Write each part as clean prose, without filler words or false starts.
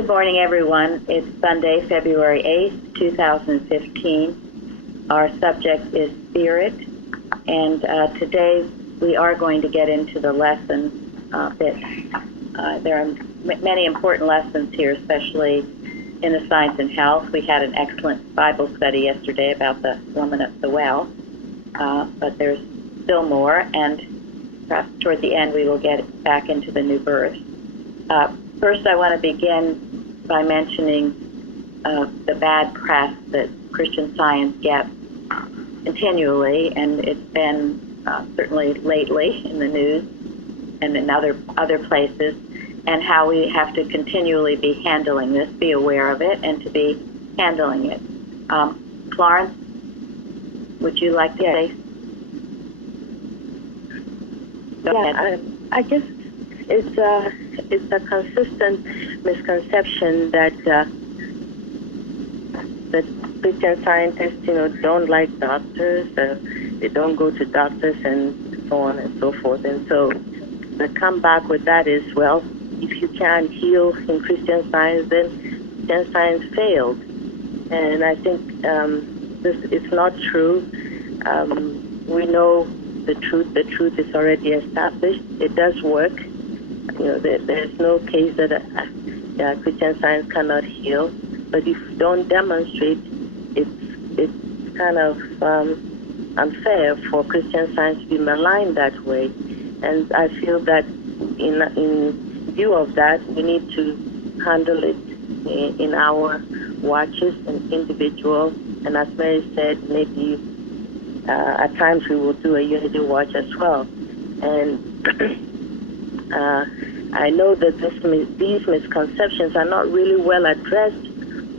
Good morning, everyone. It's Sunday, February 8th, 2015. Our subject is spirit, and today we are going to get into the lesson there are many important lessons here, especially in the science and health. We had an excellent Bible study yesterday about the woman at the well, but there's still more, and perhaps toward the end we will get back into the new birth. First, I want to begin by mentioning the bad press that Christian Science gets continually, and it's been certainly lately in the news and in other places, and how we have to continually be handling this, be aware of it, and to be handling it. Florence, would you like to say? Go ahead. I guess it's a consistent misconception that Christian scientists, don't like doctors. They don't go to doctors and so on and so forth. And so the comeback with that is, well, if you can't heal in Christian Science, then Christian Science failed. And I think this is not true. We know the truth. The truth is already established. It does work. There's no case that Christian Science cannot heal. But if you don't demonstrate, it's kind of unfair for Christian Science to be maligned that way. And I feel that in view of that, we need to handle it in our watches and individual. And as Mary said, maybe at times we will do a unity watch as well. And I know that these misconceptions are not really well addressed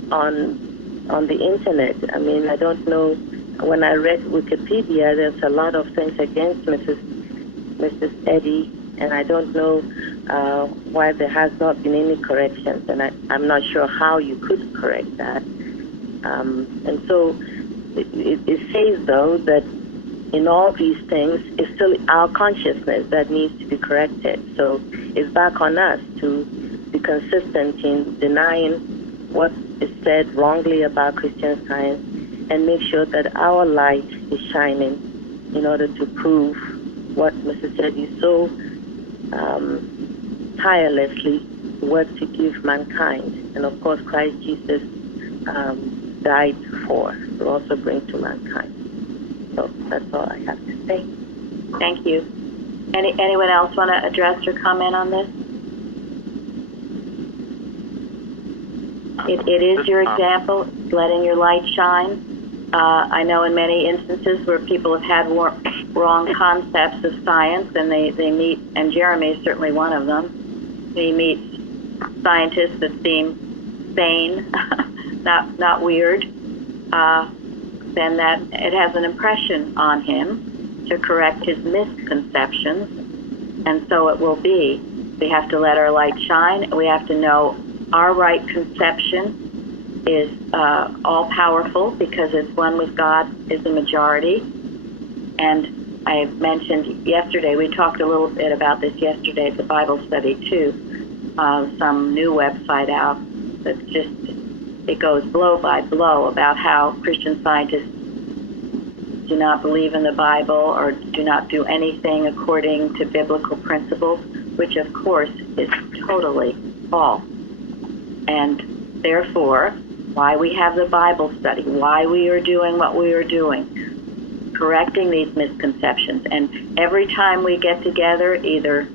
on the internet. I mean, I don't know. When I read Wikipedia, there's a lot of things against Mrs. Eddy, and I don't know why there has not been any corrections, and I'm not sure how you could correct that. And so it says, though, that in all these things, it's still our consciousness that needs to be corrected. So it's back on us to be consistent in denying what is said wrongly about Christian Science and make sure that our light is shining in order to prove what Mrs. Eddy so tirelessly worked to give mankind. And of course, Christ Jesus died for, to also bring to mankind. So that's all I have to say. Thank you. Anyone else want to address or comment on this? It is your example, letting your light shine. I know in many instances where people have had wrong concepts of science, and they meet, and Jeremy is certainly one of them, he meets scientists that seem sane, not weird, then that it has an impression on him to correct his misconceptions, and so it will be. We have to let our light shine. We have to know our right conception is all-powerful because it's one with God is the majority. And I mentioned yesterday, we talked a little bit about this yesterday at the Bible study too, some new website out that's just, it goes blow by blow about how Christian scientists do not believe in the Bible or do not do anything according to biblical principles, which of course is totally false. And therefore, why we have the Bible study, why we are doing what we are doing, correcting these misconceptions. And every time we get together, either,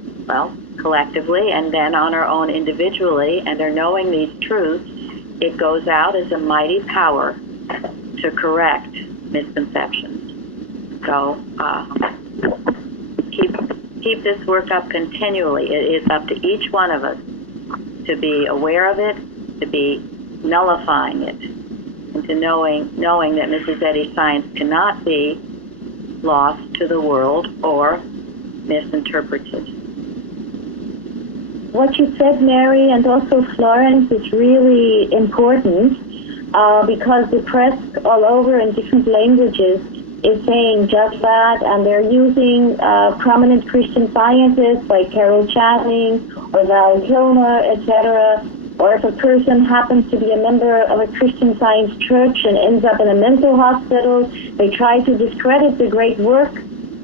collectively and then on our own individually, and are knowing these truths, it goes out as a mighty power to correct misconceptions. So keep this work up continually. It is up to each one of us to be aware of it, to be nullifying it, and to knowing that Mrs. Eddy's science cannot be lost to the world or misinterpreted. What you said, Mary, and also Florence, is really important because the press all over in different languages is saying just that, and they're using prominent Christian scientists like Carol Channing or Val Kilmer, etc., or if a person happens to be a member of a Christian Science church and ends up in a mental hospital, they try to discredit the great work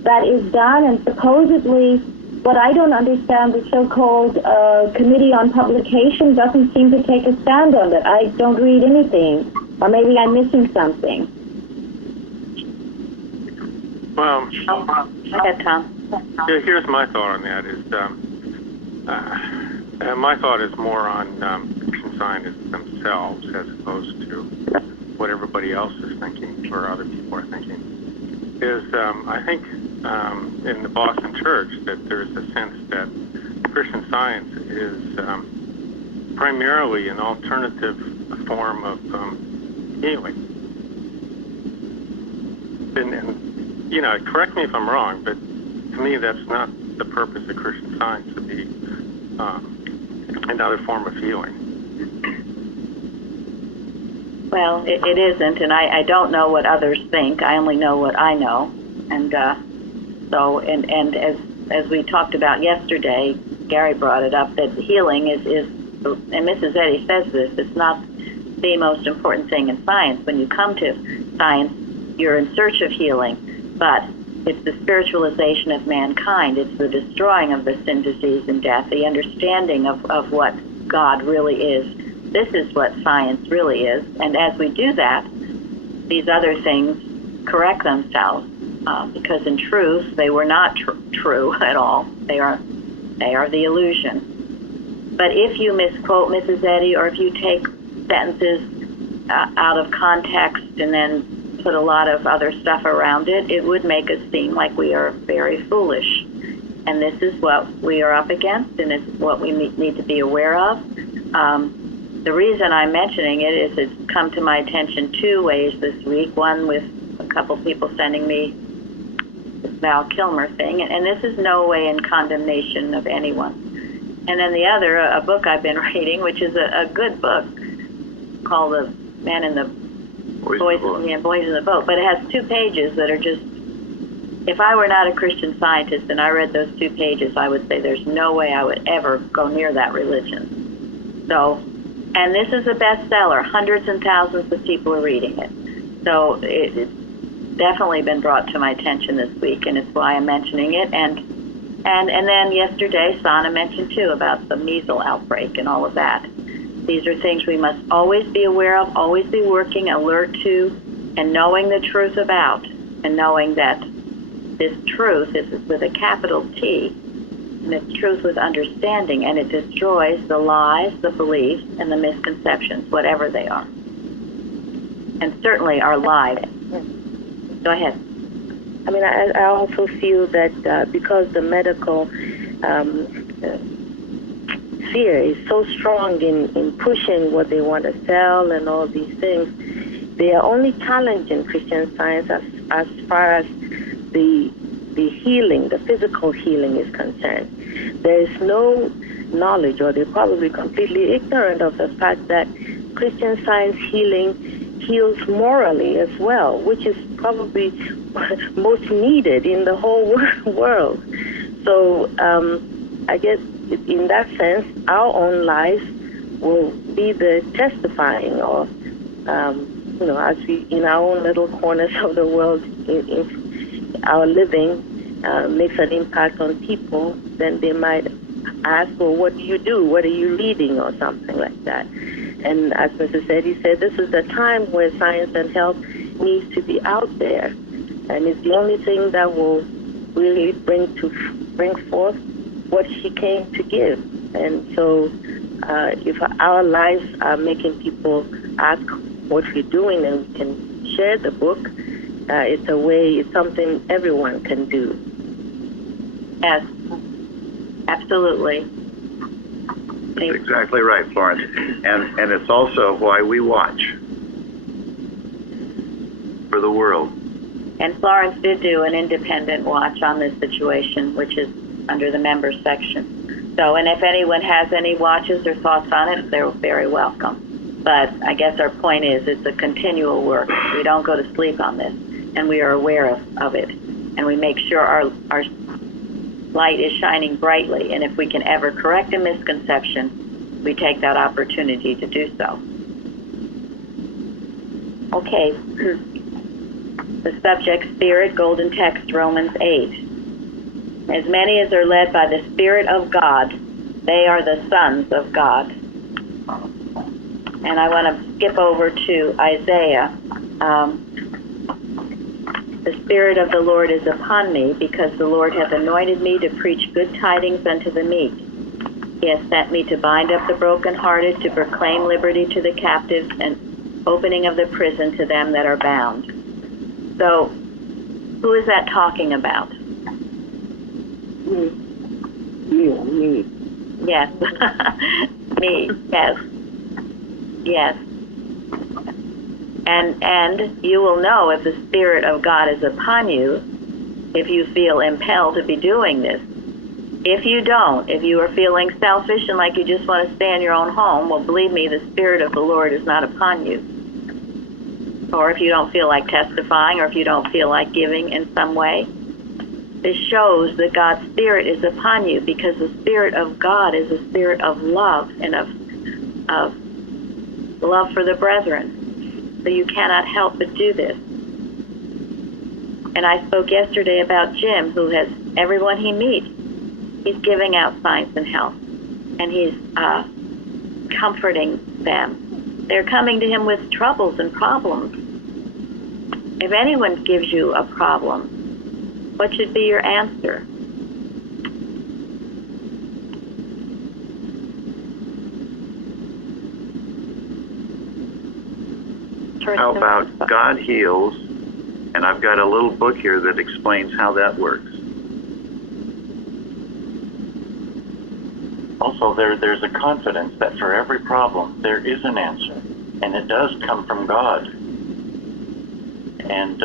that is done, and supposedly, what I don't understand, the so-called Committee on Publication doesn't seem to take a stand on that. I don't read anything, or maybe I'm missing something. Well, Go ahead, Tom. here's my thought on that. My thought is more on Christian Scientists themselves as opposed to what everybody else is thinking or other people are thinking. I think in the Boston Church that there's a sense that Christian Science is primarily an alternative form of healing. And correct me if I'm wrong, but to me that's not the purpose of Christian Science, to be another form of healing. Well, it isn't, and I don't know what others think. I only know what I know, and as we talked about yesterday, Gary brought it up that healing is, and Mrs. Eddy says this, it's not the most important thing in science. When you come to science, you're in search of healing, but it's the spiritualization of mankind. It's the destroying of the sin, disease, and death, the understanding of what God really is. This is what science really is. And as we do that, these other things correct themselves, because in truth, they were not true at all. They are the illusion. But if you misquote Mrs. Eddy, or if you take sentences out of context and then put a lot of other stuff around it, it would make us seem like we are very foolish. And this is what we are up against, and it's what we need to be aware of. The reason I'm mentioning it is it's come to my attention two ways this week. One with a couple people sending me this Val Kilmer thing, and this is no way in condemnation of anyone. And then the other, a book I've been reading, which is a good book called The Man in the Boys in the Boat, but it has 2 pages that are just, if I were not a Christian Scientist and I read those 2 pages, I would say there's no way I would ever go near that religion. So, and this is a bestseller. Hundreds and thousands of people are reading it. So it's definitely been brought to my attention this week, and it's why I'm mentioning it. And then yesterday, Sana mentioned too about the measles outbreak and all of that. These are things we must always be aware of, always be working, alert to, and knowing the truth about, and knowing that this truth is with a capital T, and it's truth with understanding, and it destroys the lies, the beliefs, and the misconceptions, whatever they are. And certainly our lives. Go ahead. I mean, I also feel that because the medical sphere is so strong in pushing what they want to sell and all these things, they are only challenging Christian Science as far as the healing, the physical healing is concerned. There is no knowledge, or they're probably completely ignorant of the fact that Christian Science healing heals morally as well, which is probably most needed in the whole world. So I guess in that sense, our own lives will be the testifying of, as we, in our own little corners of the world, if our living makes an impact on people, then they might ask, well, what do you do? What are you reading, or something like that. And as Mrs. Eddy said, this is the time where science and health needs to be out there, and it's the only thing that will really bring forth what she came to give. And so if our lives are making people ask what we're doing, and we can share the book, it's something everyone can do. Yes, absolutely. That's exactly right, Florence. And it's also why we watch for the world. And Florence did do an independent watch on this situation, which is under the members section. So, and if anyone has any watches or thoughts on it, they're very welcome. But I guess our point is it's a continual work. We don't go to sleep on this, and we are aware of it. And we make sure our light is shining brightly. And if we can ever correct a misconception, we take that opportunity to do so. Okay. The subject, Spirit, Golden Text, Romans 8. As many as are led by the Spirit of God, they are the sons of God. And I want to skip over to Isaiah. The Spirit of the Lord is upon me, because the Lord hath anointed me to preach good tidings unto the meek. He hath sent me to bind up the brokenhearted, to proclaim liberty to the captives, and opening of the prison to them that are bound. So, who is that talking about? Me. Yes. Me, yes. Yes. And you will know if the Spirit of God is upon you, if you feel impelled to be doing this. If you don't, if you are feeling selfish and like you just want to stay in your own home, well, believe me, the Spirit of the Lord is not upon you. Or if you don't feel like testifying, or if you don't feel like giving in some way, this shows that God's Spirit is upon you, because the Spirit of God is a spirit of love and of love for the brethren. So you cannot help but do this. And I spoke yesterday about Jim, who has everyone he meets, he's giving out signs and help, and he's comforting them. They're coming to him with troubles and problems. If anyone gives you a problem, what should be your answer? How about God heals, and I've got a little book here that explains how that works. Also, there's a confidence that for every problem there is an answer, and it does come from God. And,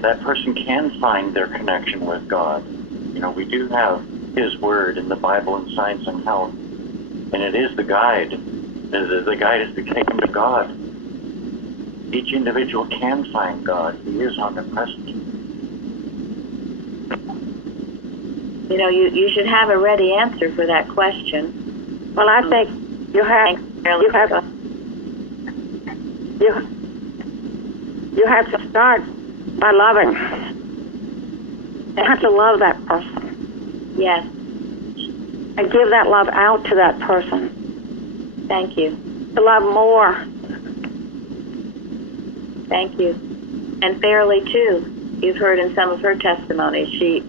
that person can find their connection with God. We do have His Word in the Bible and Science and Health, and it is the guide. The guide is to take them to God. Each individual can find God. He is omnipresent. You should have a ready answer for that question. Well, I think you have to start by loving. You have to love that person. Yes. And give that love out to that person. Thank you. To love more. Thank you. And Fairly, too. You've heard in some of her testimonies, she,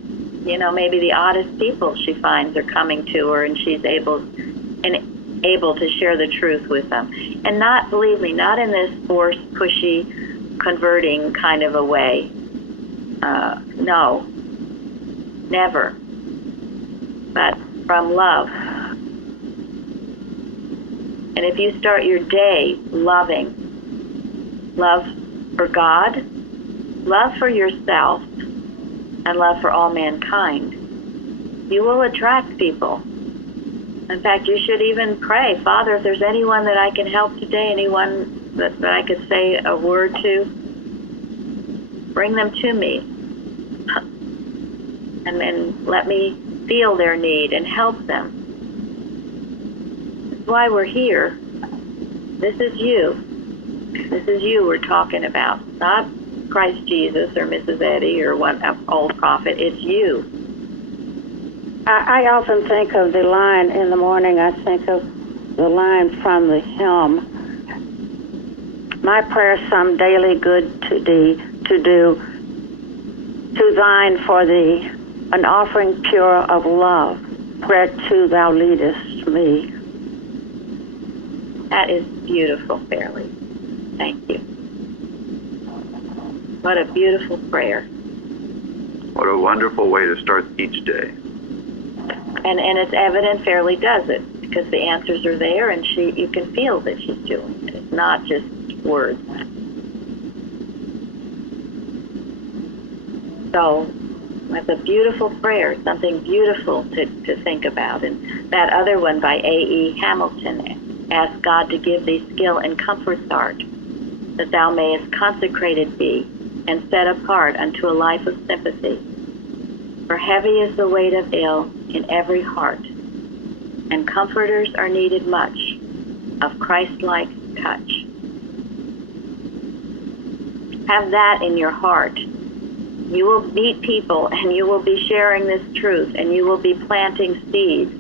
maybe the oddest people she finds are coming to her, and she's able to share the truth with them. And not, believe me, not in this forced, pushy, converting kind of a way. No. Never. But from love. And if you start your day loving, love for God, love for yourself, and love for all mankind, you will attract people. In fact, you should even pray, Father, if there's anyone that I can help today, anyone that I could say a word to, bring them to me. And then let me feel their need and help them. That's why we're here. This is you. This is you we're talking about, not Christ Jesus or Mrs. Eddy or one old prophet. It's you. I often think of the line in the morning. I think of the line from the hymn. My prayer some daily good to do, to thine for thee, an offering pure of love, whereto thou leadest me. That is beautiful, Fairly. Thank you. What a beautiful prayer. What a wonderful way to start each day. And it's evident Fairly does it, because the answers are there, and you can feel that she's doing it. It's not just words. So that's a beautiful prayer, something beautiful to think about. And that other one by A.E. Hamilton, ask God to give thee skill and comfort's art, that thou mayest consecrated be and set apart unto a life of sympathy. For heavy is the weight of ill in every heart, and comforters are needed much of Christ-like touch. Have that in your heart. You will meet people and you will be sharing this truth and you will be planting seeds.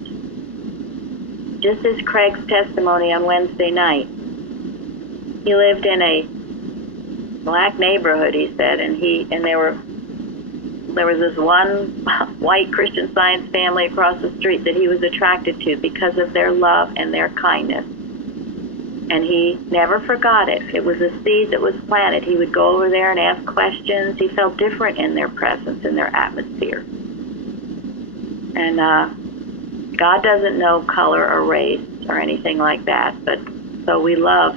Just as Craig's testimony on Wednesday night. He lived in a black neighborhood, he said, and there was this one white Christian Science family across the street that he was attracted to because of their love and their kindness. And he never forgot it. It was a seed that was planted. He would go over there and ask questions. He felt different in their presence, in their atmosphere. And God doesn't know color or race or anything like that. But so we love.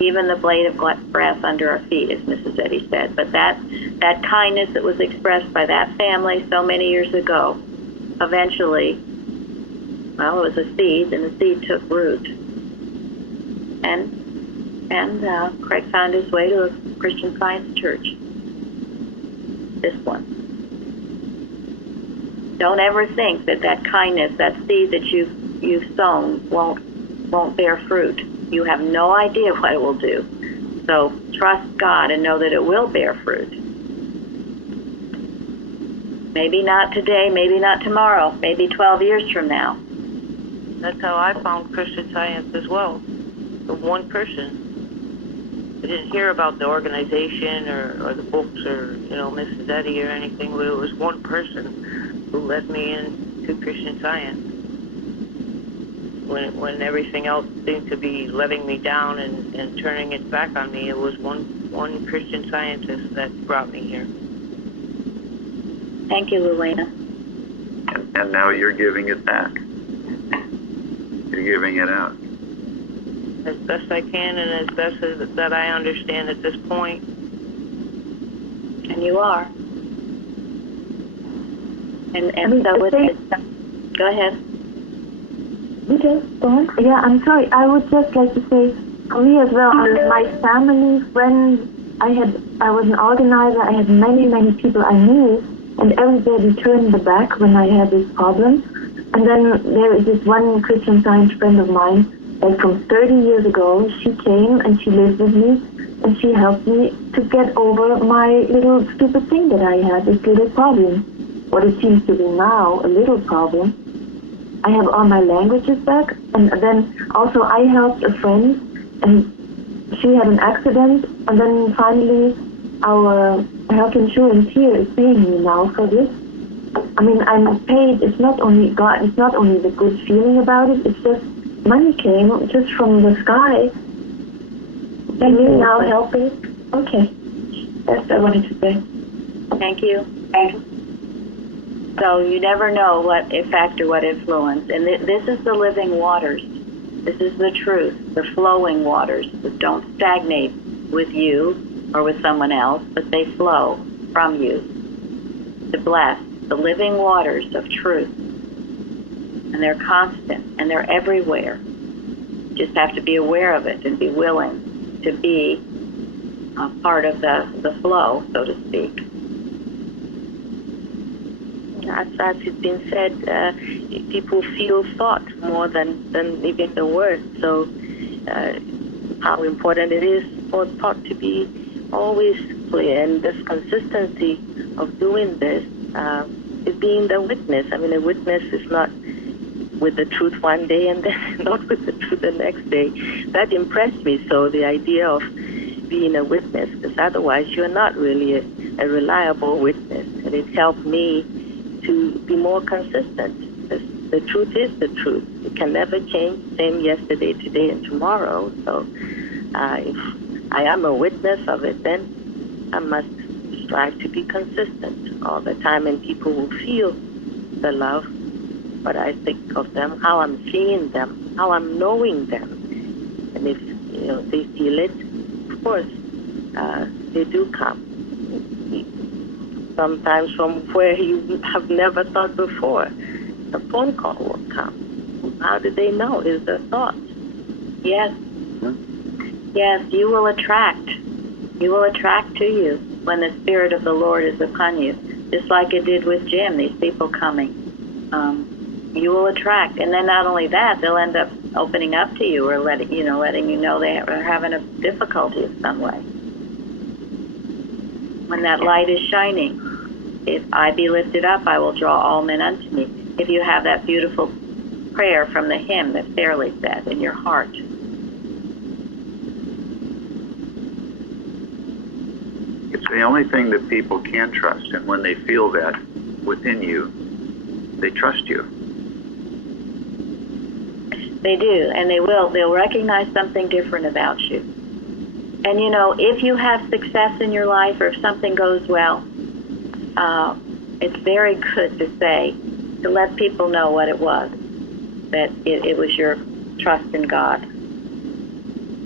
Even the blade of grass under our feet, as Mrs. Eddy said. But that kindness that was expressed by that family so many years ago, eventually, well, it was a seed, and the seed took root. And Craig found his way to a Christian Science church. This one. Don't ever think that kindness, that seed that you've sown, won't bear fruit. You have no idea what it will do. So trust God and know that it will bear fruit. Maybe not today, maybe not tomorrow, maybe 12 years from now. That's how I found Christian Science as well. The one person. I didn't hear about the organization or the books or, Mrs. Eddy or anything, but it was one person who led me into Christian Science. When everything else seemed to be letting me down and turning its back on me, it was one Christian Scientist that brought me here. Thank you, Luana. And now you're giving it back. You're giving it out. As best I can and as best as that I understand at this point. And you are. And so with it, go ahead. Okay, go on. Yeah, I'm sorry. I would just like to say, for me as well, my family, friends, I was an organizer. I had many people I knew, and everybody turned the back when I had this problem. And then there is this one Christian Science friend of mine, like from 30 years ago. She came and she lived with me, and she helped me to get over my little stupid thing that I had, this little problem. What it seems to be now, a little problem. I have all my languages back, and then also I helped a friend, and she had an accident, and then finally our health insurance here is paying me now for this. I mean, I'm paid. It's not only God, it's not only the good feeling about it, it's just money came just from the sky. And me now helping. Okay. That's what I wanted to say. Thank you. So you never know what effect or what influence. And this is the living waters. This is the truth, the flowing waters that don't stagnate with you or with someone else, but they flow from you to bless the living waters of truth. And they're constant and they're everywhere. You just have to be aware of it and be willing to be a part of the flow, so to speak. As it's been said, people feel thought more than even the words. So how important it is for thought to be always clear. And this consistency of doing this is being the witness. I mean, a witness is not with the truth one day and then not with the truth the next day. That impressed me. So the idea of being a witness, because otherwise you're not really a reliable witness. And it helped me to be more consistent. The truth is the truth. It can never change, same yesterday, today, and tomorrow. So if I am a witness of it, then I must strive to be consistent all the time, and people will feel the love, what I think of them, how I'm seeing them, how I'm knowing them. And if they feel it, of course, they do come. Sometimes from where you have never thought before. A phone call will come. How do they know? Is the thought? Yes. Yes, you will attract. You will attract to you when the Spirit of the Lord is upon you. Just like it did with Jim, these people coming. you will attract. And then not only that, they'll end up opening up to you or letting you know they are having a difficulty of some way. When that light is shining, if I be lifted up, I will draw all men unto me. If you have that beautiful prayer from the hymn that Fairley said in your heart. It's the only thing that people can trust, and when they feel that within you, they trust you. They do, and they will. They'll recognize something different about you. And if you have success in your life or if something goes well, it's very good to let people know what it was, that it was your trust in God.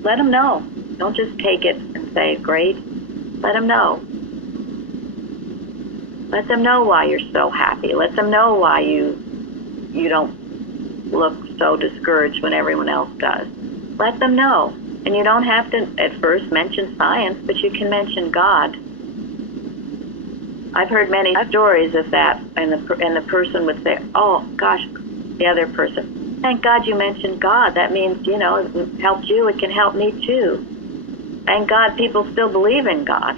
Let them know. Don't just take it and say, great. Let them know. Let them know why you're so happy. Let them know why you don't look so discouraged when everyone else does. Let them know. And you don't have to at first mention science, but you can mention God. I've heard many stories of that, and the person would say, oh, gosh, the other person, thank God you mentioned God. That means, it helped you, it can help me too. Thank God people still believe in God.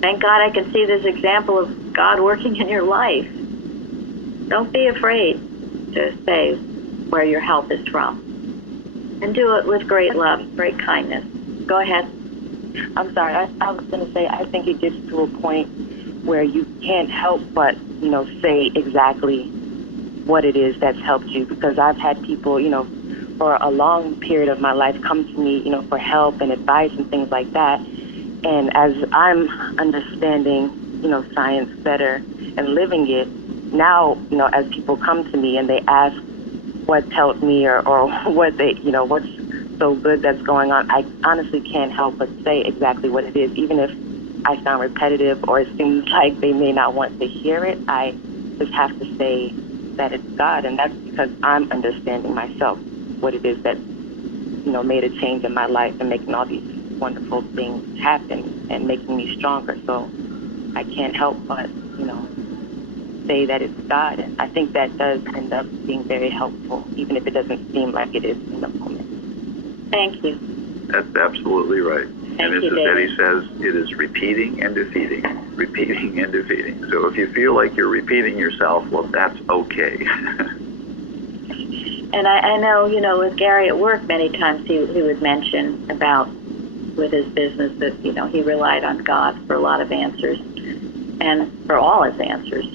Thank God I can see this example of God working in your life. Don't be afraid to say where your help is from. And do it with great love, great kindness. Go ahead. I'm sorry. I was going to say, I think it gets to a point where you can't help but, say exactly what it is that's helped you. Because I've had people, for a long period of my life come to me, for help and advice and things like that. And as I'm understanding, science better and living it, now, as people come to me and they ask what's helped me or what they, what's so good that's going on, I honestly can't help but say exactly what it is. Even if I sound repetitive or it seems like they may not want to hear it, I just have to say that it's God. And that's because I'm understanding myself what it is that, made a change in my life and making all these wonderful things happen and making me stronger. So I can't help but, say that it's God. And I think that does end up being very helpful, even if it doesn't seem like it is in the moment. Thank you. That's absolutely right. Thank and you, as Eddie says, it is repeating and defeating, repeating and defeating. So if you feel like you're repeating yourself, well, that's okay. And I know, with Gary at work, many times he would mention about with his business that, he relied on God for a lot of answers and for all his answers.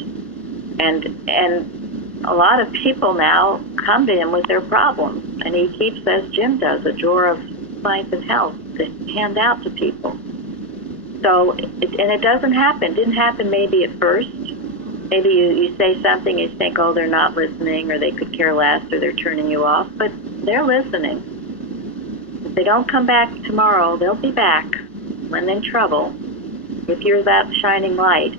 And a lot of people now come to him with their problems, and he keeps, as Jim does, a drawer of science and health to hand out to people. So, it doesn't happen. It didn't happen maybe at first. Maybe you say something, you think, oh, they're not listening, or they could care less, or they're turning you off, but they're listening. If they don't come back tomorrow, they'll be back when in trouble, if you're that shining light.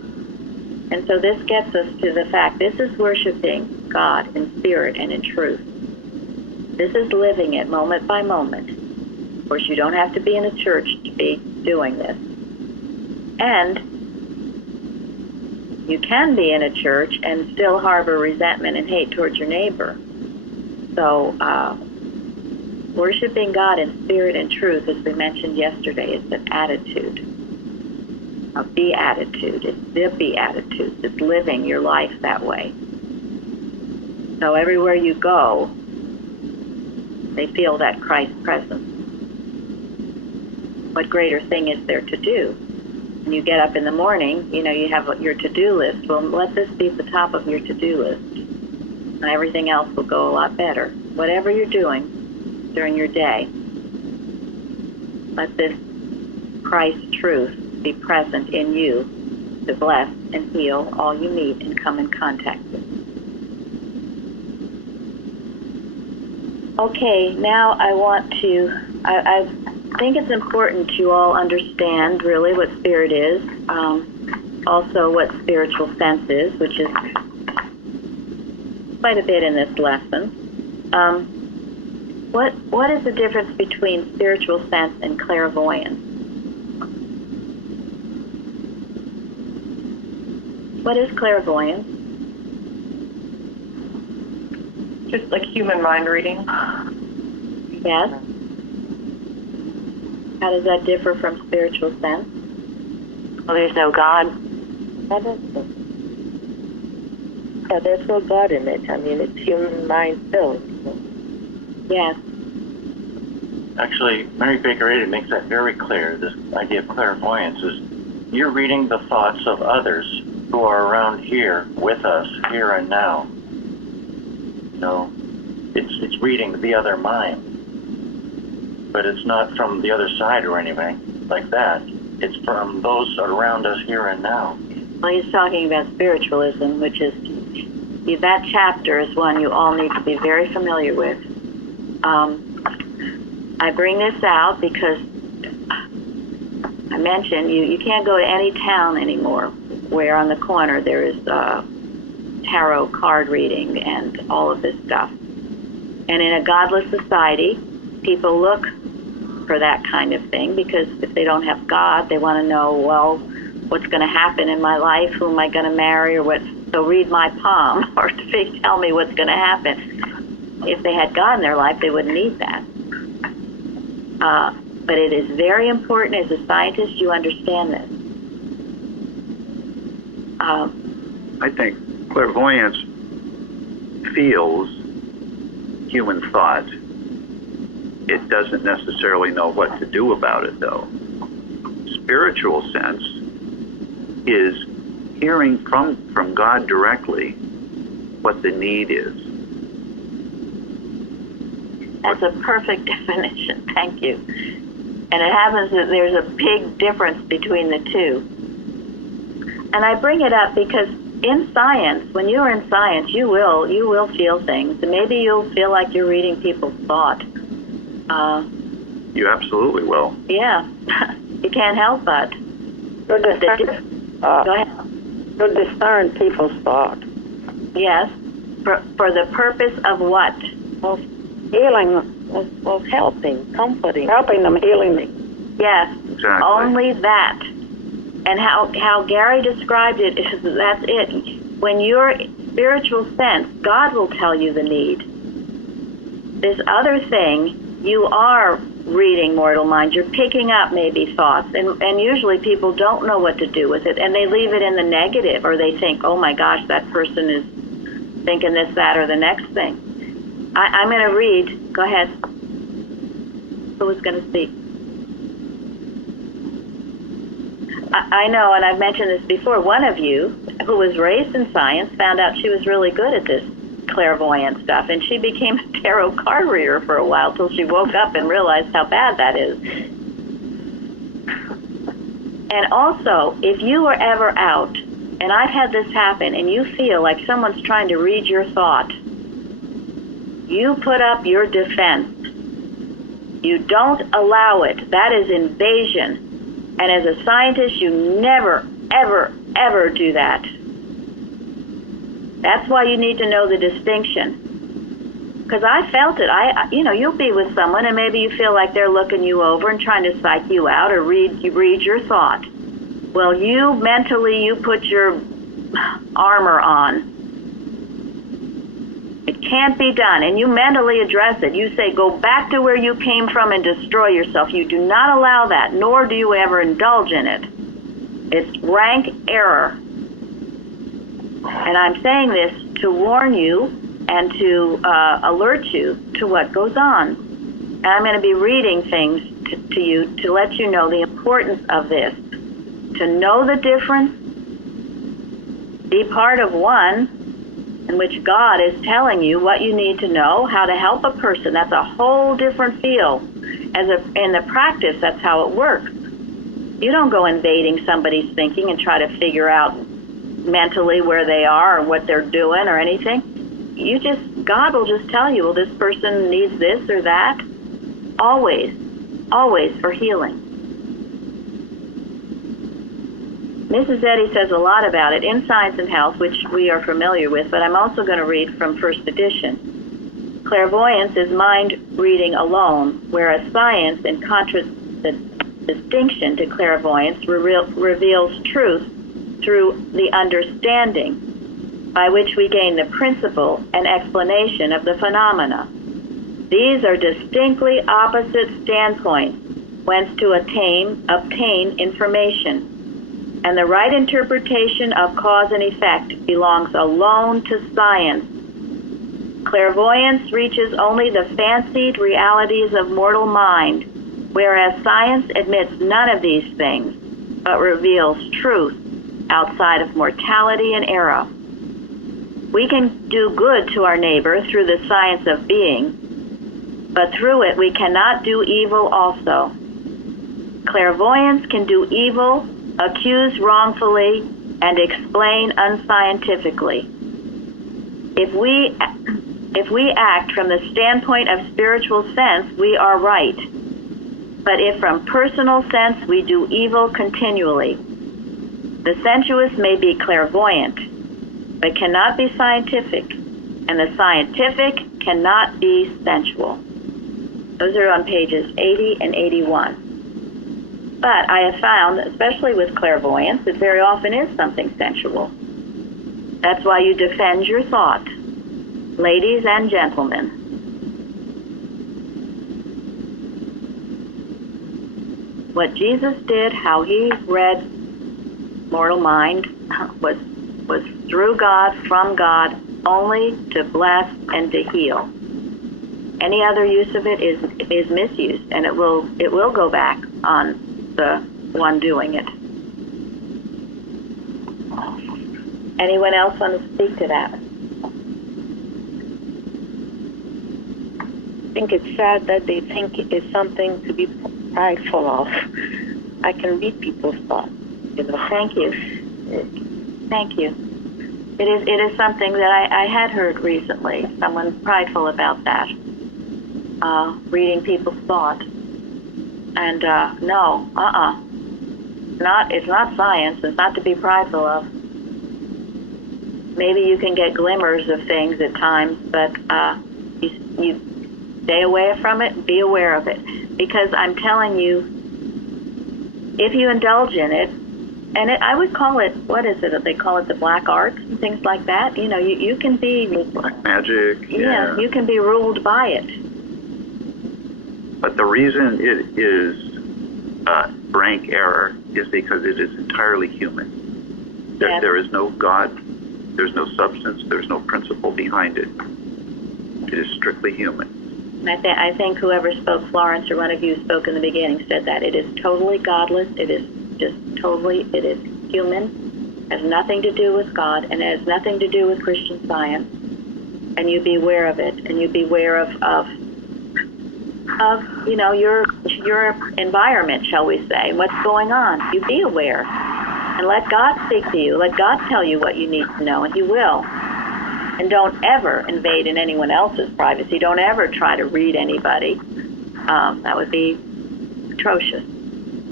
And so this gets us to the fact, this is worshiping God in spirit and in truth. This is living it moment by moment. Of course, you don't have to be in a church to be doing this. And you can be in a church and still harbor resentment and hate towards your neighbor. So worshiping God in spirit and truth, as we mentioned yesterday, is an attitude. A beatitude. It's the beatitude. It's living your life that way. So everywhere you go, they feel that Christ presence. What greater thing is there to do? When you get up in the morning, you have your to-do list. Well, let this be the top of your to-do list. And everything else will go a lot better. Whatever you're doing during your day, let this Christ truth be present in you to bless and heal all you meet and come in contact with. Okay, now I think it's important you all understand really what spirit is, also what spiritual sense is, which is quite a bit in this lesson. What is the difference between spiritual sense and clairvoyance? What is clairvoyance? Just like human mind reading. Yes. How does that differ from spiritual sense? Well, there's no God. That is so. Yeah, there's no God in it. I mean, it's human mind filled. Yes. Actually, Mary Baker Eddy makes that very clear. This idea of clairvoyance is you're reading the thoughts of others who are around here with us, here and now. You know, it's reading the other mind. But it's not from the other side or anything like that. It's from those around us here and now. Well, he's talking about spiritualism, which is, that chapter is one you all need to be very familiar with. I bring this out because I mentioned you can't go to any town anymore where on the corner there is tarot card reading and all of this stuff. And in a godless society, people look for that kind of thing because if they don't have God, they want to know, well, what's going to happen in my life, who am I going to marry, or what. So read my palm or tell me what's going to happen. If they had God in their life, they wouldn't need that. But it is very important as a scientist you understand this. I think clairvoyance feels human thought. It doesn't necessarily know what to do about it, though. Spiritual sense is hearing from God directly what the need is. That's a perfect definition. Thank you. And it happens that there's a big difference between the two. And I bring it up because in science, when you're in science, you will feel things. And maybe you'll feel like you're reading people's thought. You absolutely will. Yeah. You can't help but. Go ahead. To discern people's thought. Yes. For the purpose of what? Of healing, of helping, comforting. Helping them, healing them. Yes. Exactly. Only that. And how Gary described it is that's it. When your spiritual sense, God will tell you the need. This other thing, you are reading mortal mind. You're picking up maybe thoughts. And usually people don't know what to do with it. And they leave it in the negative. Or they think, oh my gosh, that person is thinking this, that, or the next thing. I'm going to read. Go ahead. Who was going to speak? I know, and I've mentioned this before. One of you, who was raised in science, found out she was really good at this clairvoyant stuff, and she became a tarot card reader for a while till she woke up and realized how bad that is. And also, if you were ever out, and I've had this happen, and you feel like someone's trying to read your thought, you put up your defense. You don't allow it. That is invasion. And as a scientist, you never, ever, ever do that. That's why you need to know the distinction. Because I felt it. You'll be with someone and maybe you feel like they're looking you over and trying to psych you out or read your thought. Well, you mentally, you put your armor on. It can't be done, and you mentally address it. You say, go back to where you came from and destroy yourself. You do not allow that, nor do you ever indulge in it. It's rank error. And I'm saying this to warn you and to alert you to what goes on. And I'm going to be reading things to you to let you know the importance of this. To know the difference, be part of one in which God is telling you what you need to know, how to help a person. That's a whole different feel. In the practice, that's how it works. You don't go invading somebody's thinking and try to figure out mentally where they are or what they're doing or anything. God will just tell you, well, this person needs this or that. Always, always for healing. Mrs. Eddy says a lot about it in Science and Health, which we are familiar with, but I'm also going to read from first edition. Clairvoyance is mind reading alone, whereas science, in distinction to clairvoyance, reveals truth through the understanding by which we gain the principle and explanation of the phenomena. These are distinctly opposite standpoints whence to obtain information, and the right interpretation of cause and effect belongs alone to science. Clairvoyance reaches only the fancied realities of mortal mind, whereas science admits none of these things, but reveals truth outside of mortality and error. We can do good to our neighbor through the science of being, but through it we cannot do evil also. Clairvoyance can do evil, accuse wrongfully, and explain unscientifically. If we act from the standpoint of spiritual sense, we are right. But if from personal sense we do evil continually, the sensuous may be clairvoyant, but cannot be scientific, and the scientific cannot be sensual. Those are on pages 80 and 81. But I have found, especially with clairvoyance, it very often is something sensual. That's why you defend your thought, ladies and gentlemen. What Jesus did, how he read mortal mind, was through God, from God, only to bless and to heal. Any other use of it is misuse, and it will go back on the one doing it. Anyone else want to speak to that? I think it's sad that they think it is something to be prideful of. I can read people's thoughts, you know. Thank you. Thank you. It is something that I had heard recently. Someone prideful about that, reading people's thoughts. And no, it's not science. It's not to be prideful of. Maybe you can get glimmers of things at times, but you stay away from it. Be aware of it, because I'm telling you, if you indulge in it, and I would call it, what is it? They call it the black arts and things like that. You know, you can be black magic. Yeah, you can be ruled by it. But the reason it is rank error is because it is entirely human. There is no God, there's no substance, there's no principle behind it. It is strictly human. And I think whoever spoke, Florence or one of you spoke in the beginning, said that. It is totally godless. It is just totally, it is human, has nothing to do with God, and it has nothing to do with Christian Science. And you beware of it, and you beware of you know, your environment, shall we say, what's going on. You be aware, and let God speak to you. Let God tell you what you need to know, and He will. And don't ever invade in anyone else's privacy. Don't ever try to read anybody. That would be atrocious,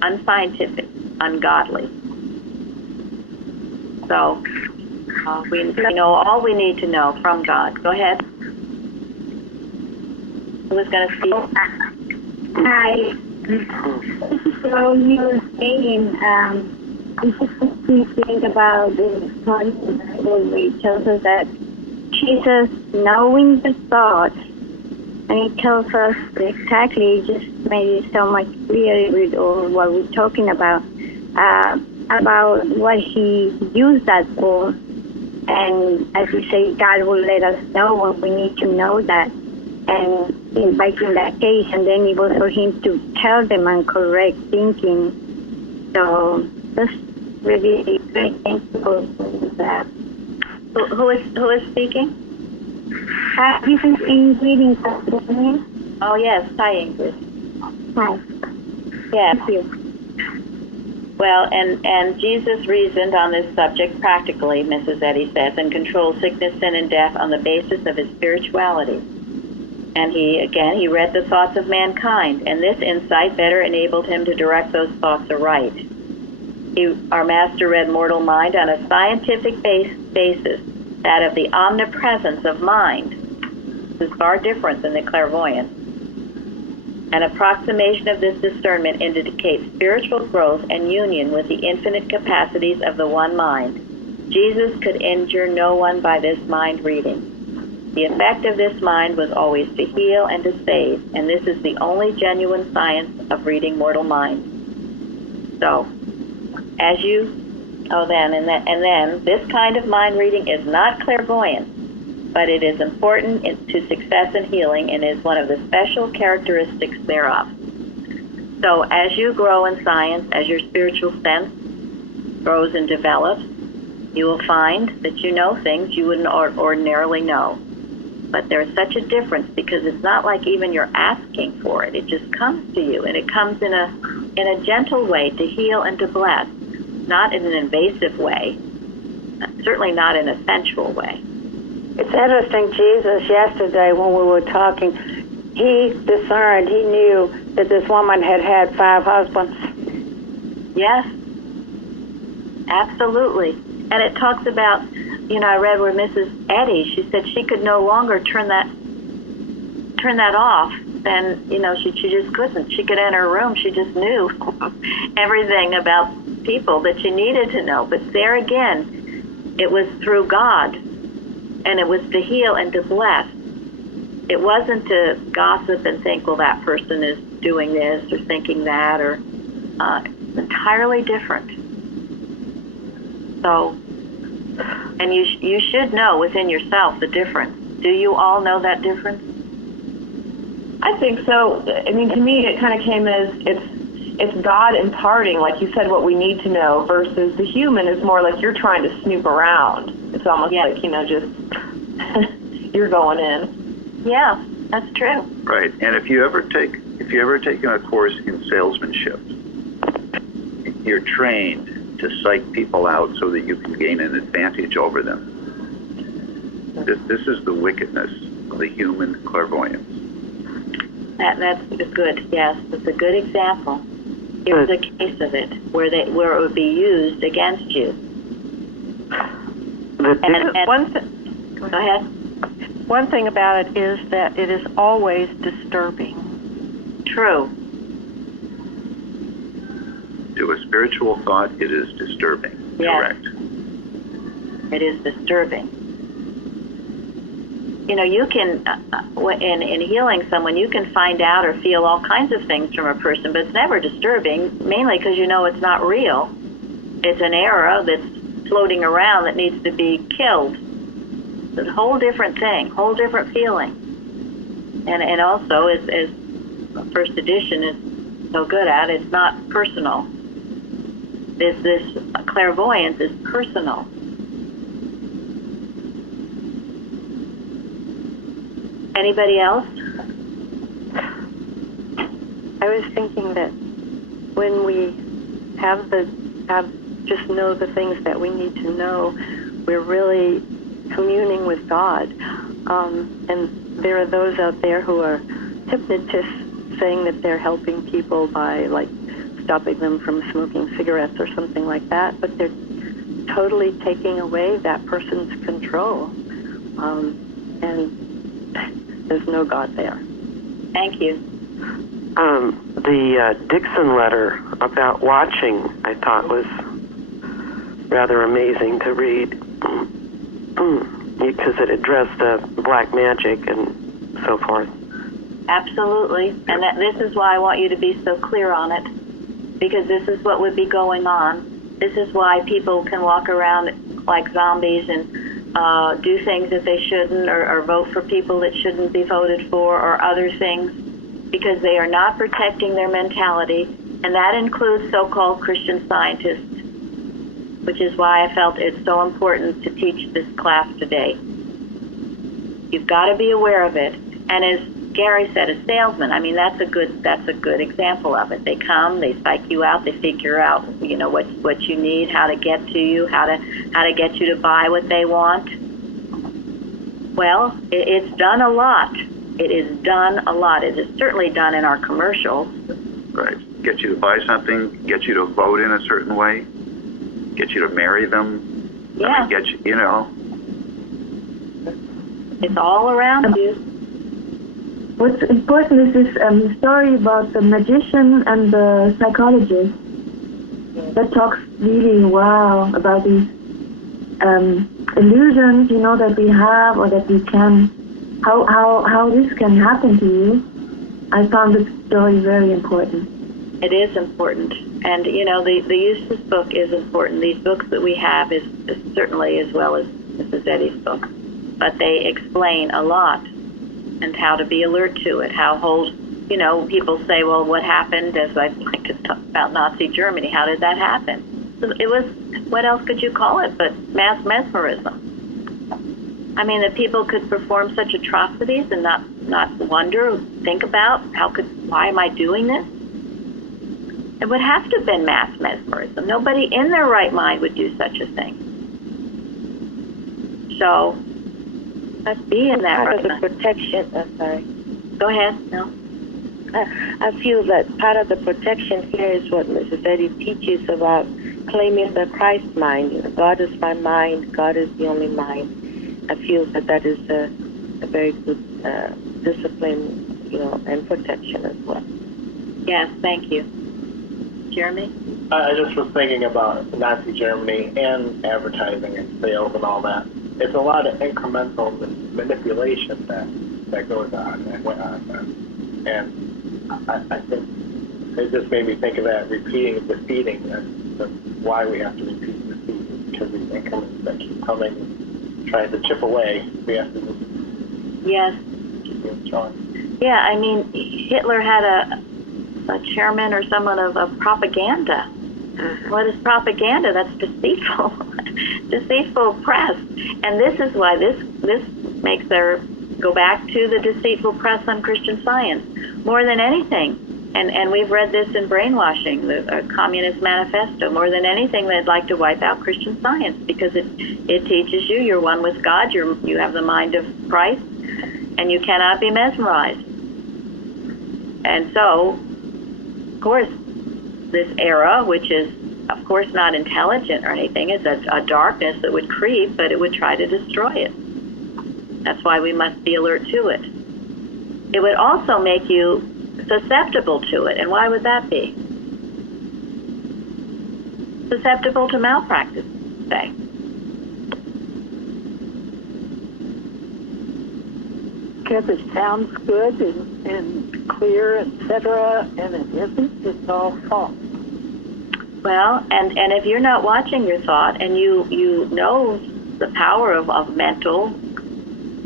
unscientific, ungodly. So we know all we need to know from God. Go ahead. Who was going to speak? Hi. So you were saying, we think about the part of the Bible where it tells us that Jesus, knowing the thoughts, and He tells us exactly, just made it so much clearer with all what we're talking about what He used that for. And as you say, God will let us know when we need to know that. And in that case, and then it was for Him to tell them and correct thinking. So that's really great. Thank you for that. Who is speaking? This is Ingrid in California. Oh yes, hi Ingrid. Hi. Yes. Thank you. Well, and Jesus reasoned on this subject practically, Mrs. Eddy says, and controlled sickness, sin, and death on the basis of His spirituality. And he read the thoughts of mankind, and this insight better enabled Him to direct those thoughts aright. Our Master read mortal mind on a scientific basis, that of the omnipresence of mind. This is far different than the clairvoyance. An approximation of this discernment indicates spiritual growth and union with the infinite capacities of the one mind. Jesus could injure no one by this mind reading. The effect of this mind was always to heal and to save, and this is the only genuine science of reading mortal minds. So, as you, then this kind of mind reading is not clairvoyance, but it is important to success and healing and is one of the special characteristics thereof. So, as you grow in science, as your spiritual sense grows and develops, you will find that you know things you wouldn't ordinarily know. But there's such a difference because it's not like even you're asking for it. It just comes to you, and it comes in a gentle way to heal and to bless, not in an invasive way, certainly not in a sensual way. It's interesting, Jesus, yesterday when we were talking, he discerned, he knew that this woman had had 5 husbands. Yes, absolutely. And it talks about, I read where Mrs. Eddy, she said she could no longer turn that off. Then, she just couldn't. She could enter a room. She just knew everything about people that she needed to know. But there again, it was through God, and it was to heal and to bless. It wasn't to gossip and think, well, that person is doing this or thinking that, or entirely different. So, and you should know within yourself the difference. Do you all know that difference? I think so. I mean, to me, it kind of came as it's God imparting, like you said, what we need to know, versus the human is more like you're trying to snoop around. It's almost like, just you're going in. Yeah, that's true. Right. And if you ever taken a course in salesmanship, you're trained to psych people out so that you can gain an advantage over them. This is the wickedness of the human clairvoyance. That's good. Yes, it's a good example. Here's a case of it where it would be used against you. Go ahead. One thing about it is that it is always disturbing. True. To a spiritual thought, it is disturbing. Yes. Correct. It is disturbing. You can, in healing someone, you can find out or feel all kinds of things from a person, but it's never disturbing, mainly because it's not real. It's an error that's floating around that needs to be killed. It's a whole different thing, whole different feeling. And also, as First Edition is so good at, it's not personal. This clairvoyance is personal. Anybody else? I was thinking that when we just know the things that we need to know, we're really communing with God. And there are those out there who are hypnotists saying that they're helping people by, stopping them from smoking cigarettes or something like that, but they're totally taking away that person's control. And there's no God there. Thank you. The Dixon letter about watching, I thought, was rather amazing to read because it addressed the black magic and so forth. Absolutely. And this is why I want you to be so clear on it, because this is what would be going on. This is why people can walk around like zombies and do things that they shouldn't, or vote for people that shouldn't be voted for, or other things, because they are not protecting their mentality, and that includes so-called Christian scientists, which is why I felt it's so important to teach this class today. You've got to be aware of it. And as Gary said, a salesman, I mean, that's a good example of it. They come, they psych you out, they figure out, what you need, how to get to you, how to get you to buy what they want. Well, it's done a lot. It is done a lot. It is certainly done in our commercials. Right. Get you to buy something, get you to vote in a certain way, get you to marry them. Yeah. I mean, get you, It's all around you. What's important is this story about the magician and the psychologist. That talks really about these illusions, that we have or that we can, how this can happen to you. I found this story very important. It is important. And, the Eustace book is important. These books that we have is certainly as well as Mrs. Eddy's book. But they explain a lot and how to be alert to it, people say, well, what happened, as I like to talk about Nazi Germany, how did that happen? So it was, what else could you call it but mass mesmerism? I mean, that people could perform such atrocities and not wonder, think about, why am I doing this? It would have to have been mass mesmerism. Nobody in their right mind would do such a thing. So, let's be in that part right of the protection. Sorry. Go ahead. No. I feel that part of the protection here is what Mrs. Eddy teaches about claiming the Christ mind. God is my mind. God is the only mind. I feel that is a very good discipline, and protection as well. Yes, thank you. Jeremy? I just was thinking about Nazi Germany and advertising and sales and all that. It's a lot of incremental manipulation that goes on and went on. And I think it just made me think of that repeating and defeating. That's why we have to repeat and defeat, because these increments that keep coming, trying to chip away, we have to just keep being strong. Yeah, I mean, Hitler had a chairman or someone of propaganda. What is propaganda? That's deceitful. Deceitful press. And this is why this makes their go back to the deceitful press on Christian Science more than anything. And we've read this in Brainwashing, the Communist Manifesto. More than anything, they'd like to wipe out Christian Science because it teaches you're one with God, you have the mind of Christ, and you cannot be mesmerized. And so, of course, this era, which is, of course, not intelligent or anything, is a darkness that would creep, but it would try to destroy it. That's why we must be alert to it. It would also make you susceptible to it. And why would that be? Susceptible to malpractice, say. Because it sounds good and clear, etc., and it isn't. It's all false. Well, and if you're not watching your thought, and you know the power of mental,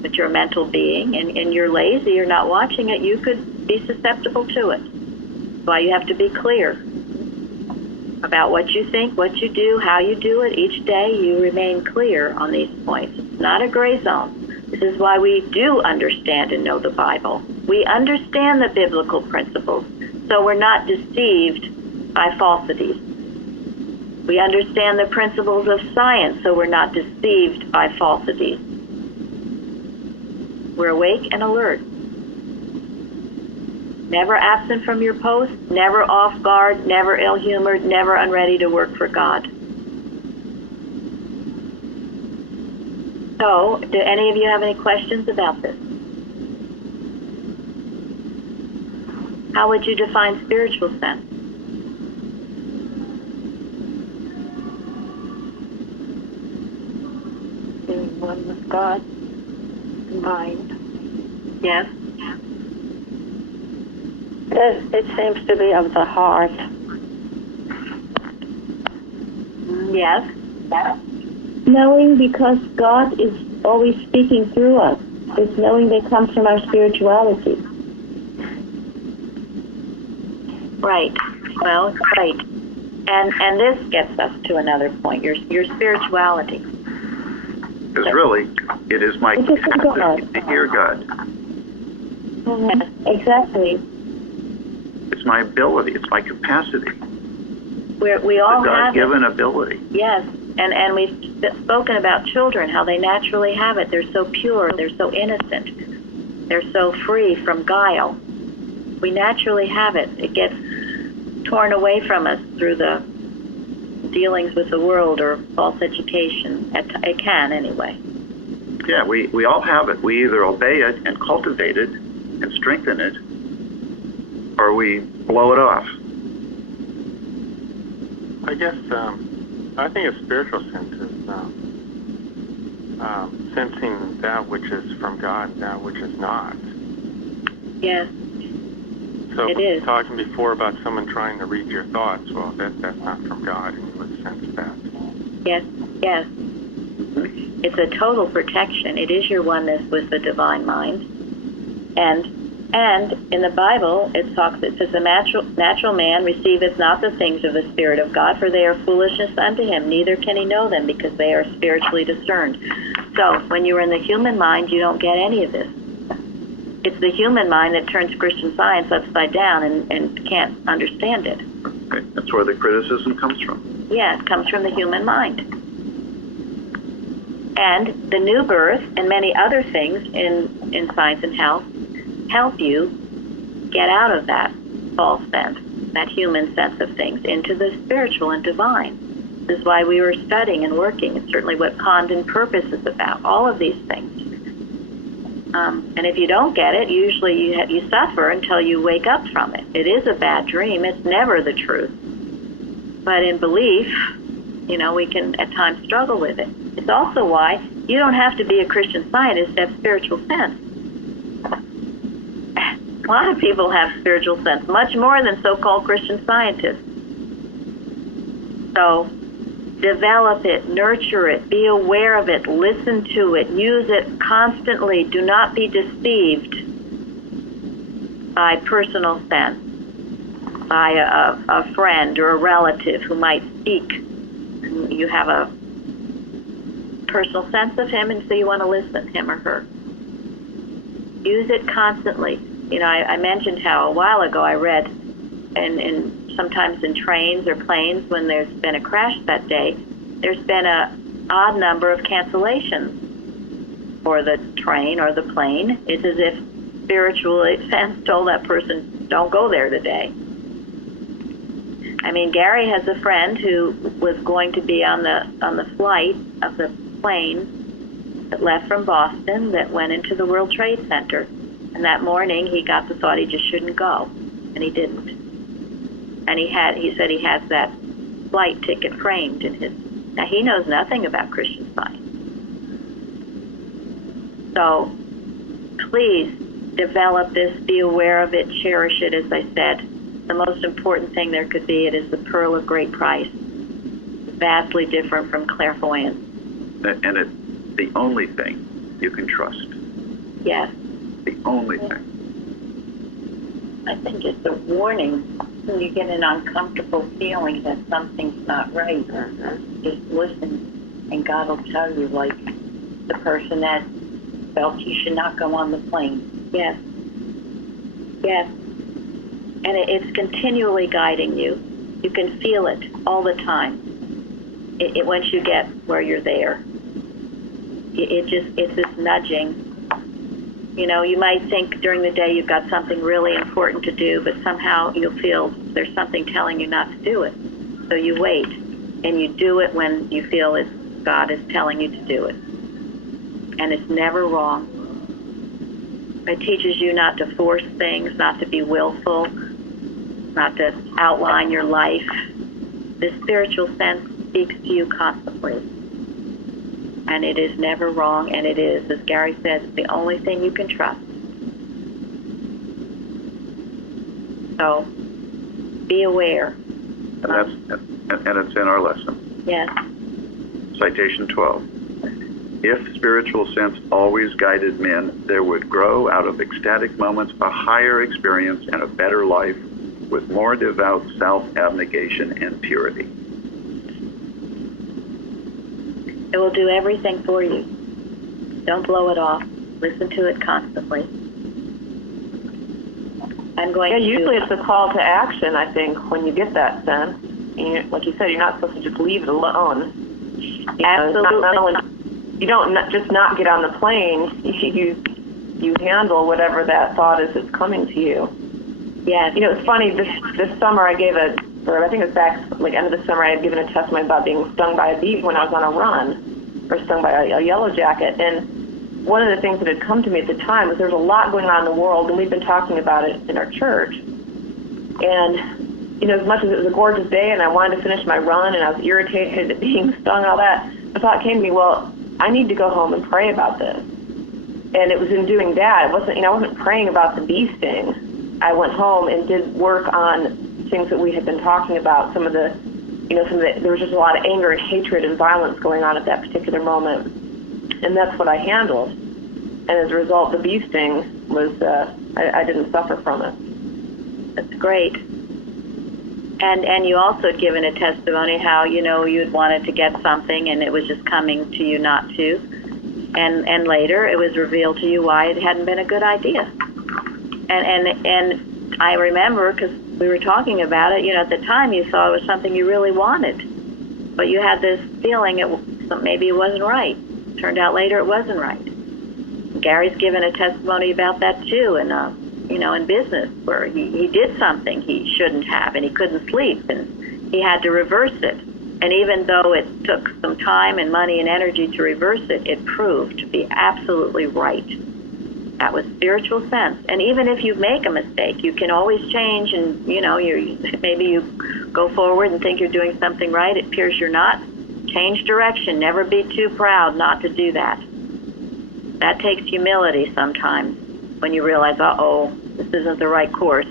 that you're a mental being, and you're lazy, you're not watching it, you could be susceptible to it. That's why you have to be clear about what you think, what you do, how you do it. Each day you remain clear on these points. It's not a gray zone. This is why we do understand and know the Bible. We understand the biblical principles, so we're not deceived by falsities. We understand the principles of science, so we're not deceived by falsities. We're awake and alert. Never absent from your post, never off guard, never ill-humored, never unready to work for God. So, do any of you have any questions about this? How would you define spiritual sense? Being one with God, mind. Yes? It seems to be of the heart. Yes? Knowing because God is always speaking through us. This knowing that comes from our spirituality. Right. Well, right. And this gets us to another point, your spirituality. Because really, it is my capacity to hear God. Mm-hmm. Exactly. It's my ability. It's my capacity. We all have it. God-given ability. Yes. And we've spoken about children, how they naturally have it. They're so pure. They're so innocent. They're so free from guile. We naturally have it. It gets torn away from us through the dealings with the world or false education. It can, anyway. Yeah, we all have it. We either obey it and cultivate it and strengthen it, or we blow it off. I guess I think a spiritual sense is sensing that which is from God and that which is not. Yes. So It is. Talking before about someone trying to read your thoughts, well, that's not from God, and you would sense that. Yes, yes. It's a total protection. It is your oneness with the divine mind. And in the Bible, it says, the natural man receiveth not the things of the Spirit of God, for they are foolishness unto him, neither can he know them, because they are spiritually discerned. So when you're in the human mind, you don't get any of this. It's the human mind that turns Christian Science upside down and can't understand it. Okay. That's where the criticism comes from. Yeah, it comes from the human mind. And the new birth and many other things in science and health help you get out of that false sense, that human sense of things, into the spiritual and divine. This is why we were studying and working. It's certainly what Condon Purpose is about, all of these things. And if you don't get it, usually you suffer until you wake up from it. It is a bad dream. It's never the truth. But in belief, we can at times struggle with it. It's also why you don't have to be a Christian Scientist to have spiritual sense. A lot of people have spiritual sense, much more than so-called Christian Scientists. So develop it, nurture it, be aware of it, listen to it, use it constantly. Do not be deceived by personal sense, by a friend or a relative who might speak. You have a personal sense of him, and so you want to listen, him or her. Use it constantly. I mentioned how a while ago I read, and sometimes in trains or planes, when there's been a crash that day, there's been an odd number of cancellations for the train or the plane. It's as if spiritual sense told that person, don't go there today. I mean, Gary has a friend who was going to be on the flight of the plane that left from Boston that went into the World Trade Center. And that morning he got the thought he just shouldn't go, and he didn't. And he said he has that flight ticket framed in his. Now he knows nothing about Christian Science. So please develop this, be aware of it, cherish it. As I said, the most important thing there could be, it is the pearl of great price, vastly different from clairvoyance. And it's the only thing you can trust. Yes. The only thing. I think it's a warning when you get an uncomfortable feeling that something's not right. Just listen, and God will tell you, like the person that felt you should not go on the plane. Yes. Yes. And it's continually guiding you. You can feel it all the time. It once you get where you're there. It's this nudging. You might think during the day you've got something really important to do, but somehow you'll feel there's something telling you not to do it. So you wait, and you do it when you feel God is telling you to do it. And it's never wrong. It teaches you not to force things, not to be willful, not to outline your life. The spiritual sense speaks to you constantly. And it is never wrong, and it is, as Gary says, the only thing you can trust. So, be aware. And it's in our lesson. Yes. Citation 12. If spiritual sense always guided men, there would grow out of ecstatic moments a higher experience and a better life with more devout self-abnegation and purity. It will do everything for you. Don't blow it off. Listen to it constantly. I'm going to... Usually it's a call to action, I think, when you get that sense. Like you said, you're not supposed to just leave it alone. Absolutely. Not only, you don't just not get on the plane, you handle whatever that thought is that's coming to you. Yes. It's funny, this summer I think it was back, like end of the summer, I had given a testimony about being stung by a bee when I was on a run, or stung by a yellow jacket. And one of the things that had come to me at the time was there was a lot going on in the world, and we've been talking about it in our church. And, as much as it was a gorgeous day and I wanted to finish my run and I was irritated at being stung and all that, the thought came to me, well, I need to go home and pray about this. And it was in doing that, I wasn't praying about the bee sting. I went home and did work on things that we had been talking about, there was just a lot of anger and hatred and violence going on at that particular moment. And that's what I handled. And as a result, the bee sting was, I didn't suffer from it. That's great. And you also had given a testimony how, you'd wanted to get something and it was just coming to you not to. And later it was revealed to you why it hadn't been a good idea. And I remember, because we were talking about it, at the time you thought it was something you really wanted. But you had this feeling maybe it wasn't right. Turned out later it wasn't right. Gary's given a testimony about that too, and in business, where he did something he shouldn't have, and he couldn't sleep, and he had to reverse it. And even though it took some time and money and energy to reverse it, it proved to be absolutely right. That was spiritual sense. And even if you make a mistake, you can always change, and maybe you go forward and think you're doing something right. It appears you're not. Change direction. Never be too proud not to do that. That takes humility sometimes, when you realize, this isn't the right course.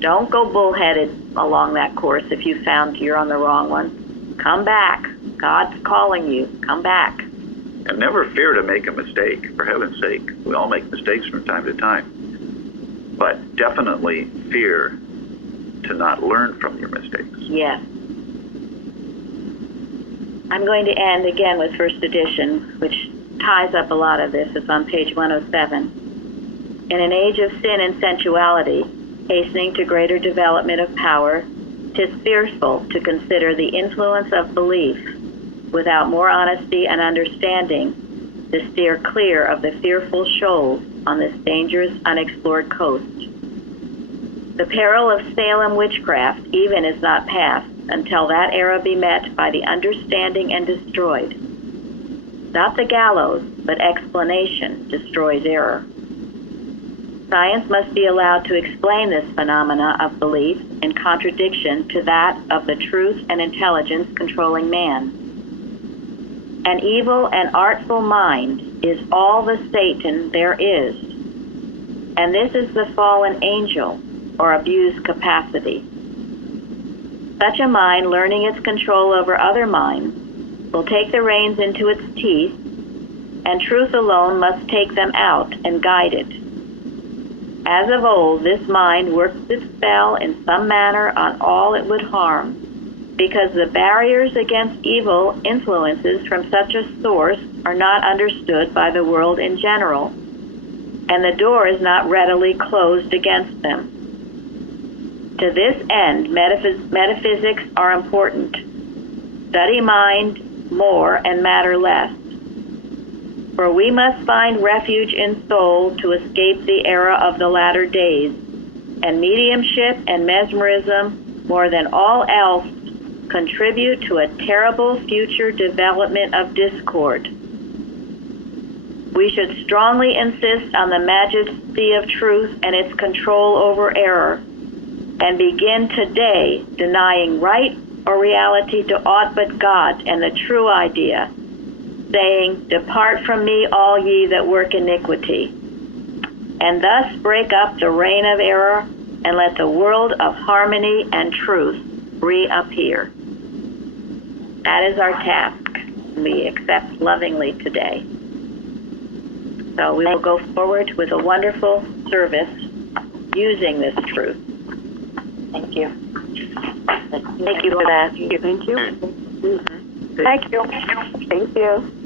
Don't go bullheaded along that course if you found you're on the wrong one. Come back. God's calling you. Come back. And never fear to make a mistake, for heaven's sake. We all make mistakes from time to time. But definitely fear to not learn from your mistakes. Yes. I'm going to end again with first edition, which ties up a lot of this. It's on page 107. In an age of sin and sensuality, hastening to greater development of power, 'tis fearful to consider the influence of belief, without more honesty and understanding, to steer clear of the fearful shoals on this dangerous, unexplored coast. The peril of Salem witchcraft even is not past until that era be met by the understanding and destroyed. Not the gallows, but explanation destroys error. Science must be allowed to explain this phenomena of belief in contradiction to that of the truth and intelligence controlling man. An evil and artful mind is all the Satan there is, and this is the fallen angel, or abused capacity. Such a mind, learning its control over other minds, will take the reins into its teeth, and truth alone must take them out and guide it. As of old, this mind works its spell in some manner on all it would harm, because the barriers against evil influences from such a source are not understood by the world in general, and the door is not readily closed against them. To this end, metaphysics are important. Study mind more and matter less. For we must find refuge in soul to escape the era of the latter days, and mediumship and mesmerism, more than all else, contribute to a terrible future development of discord. We should strongly insist on the majesty of truth and its control over error, and begin today denying right or reality to aught but God and the true idea, saying, "Depart from me, all ye that work iniquity," and thus break up the reign of error and let the world of harmony and truth reappear. That is our task. We accept lovingly today. So we will go forward with a wonderful service using this truth. Thank you. Thank you for that. Thank you. Thank you. Thank you.